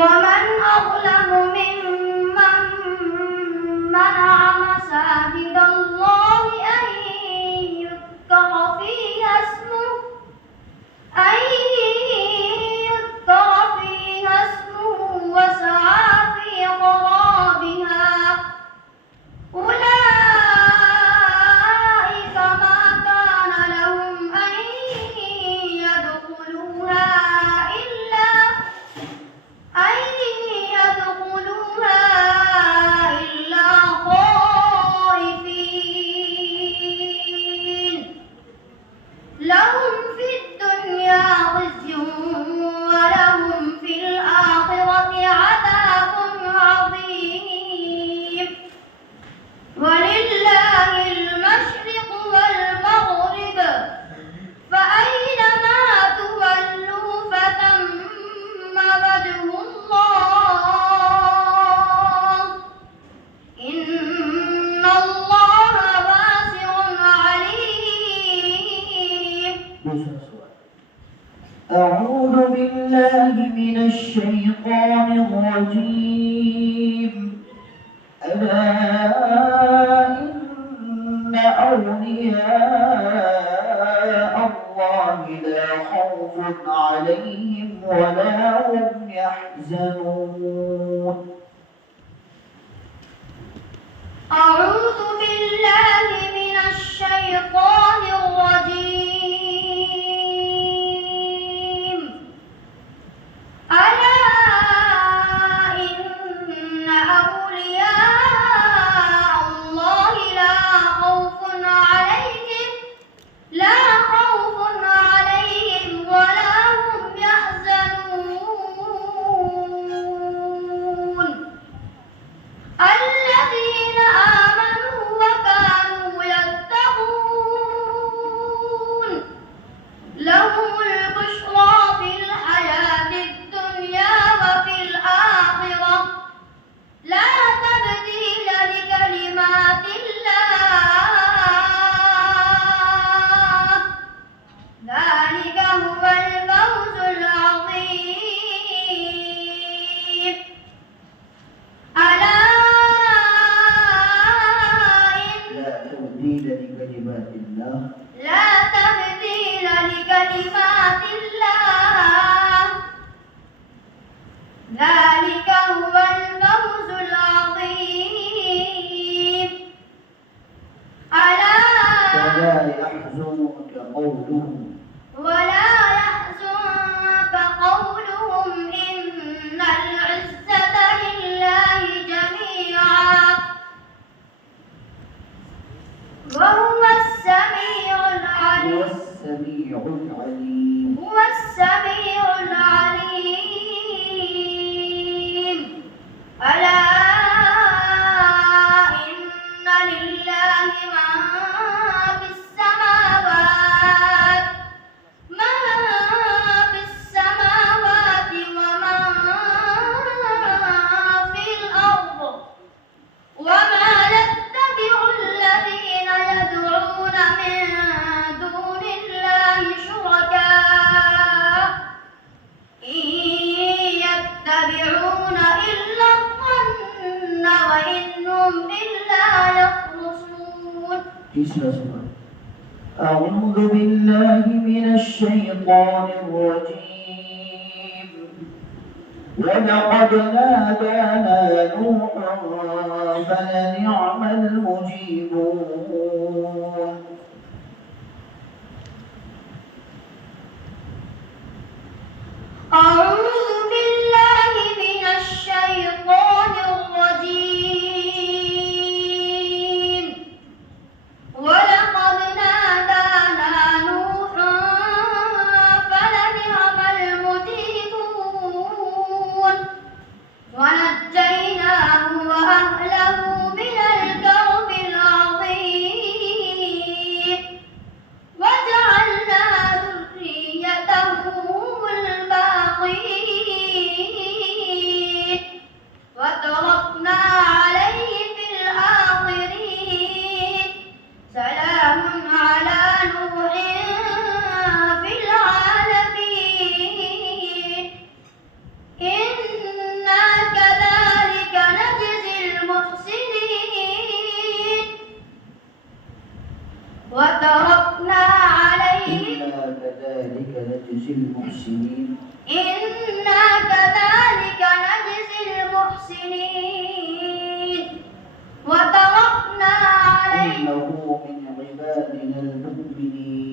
ومن أظلم ممن منع مساجد الله أن يذكر فيها اسمه وسعى في خرابها أولئك ما كان لهم أن يدخلوها إلا خائفين لهم في الدنيا خزي ولهم في الآخرة عذاب عظيم ولله المشرق والمغرب فأينما تولوا فثم وجه الله إن الله واسع عليم. أعوذ بالله من الشيطان الرجيم. ألا إن أولياء الله لا خوف عليهم ولا هم يحزنون. أعوذ بالله من الشيطان الرجيم. ألا إن أولياء الله لا خوف عليهم ولا هم يحزنون. الذين آمنوا وكانوا يتقون لهم البشرى في الحياة الدنيا وفي الآخرة لا تبديل لكلمات الله ذلك هو الفوز العظيم. ألا لا تبديل لكلمات الله ذلك هو الفوز العظيم. ألا ولا يحزنك قولهم إن العزة لله جميعا وهو السميع العليم. ألا إن لله ما في السماوات وما في الأرض وما يتبع الذين يدعون من دون الله شركاء إن يتبعون إلا الظن وإن هم إلا يخرصون. أعوذ بالله من الشيطان الرجيم. ولقد نادانا نوح فلنعم المجيبون. أعوذ بالله من الشيطان الرجيم. ولقد نادانا نوح فلنعم المجيبون ونجيناه وأهله من الكرب العظيم. نجزي المحسنين إنا كذلك نجزي المحسنين وتركنا عليه إنه من عبادنا المؤمنين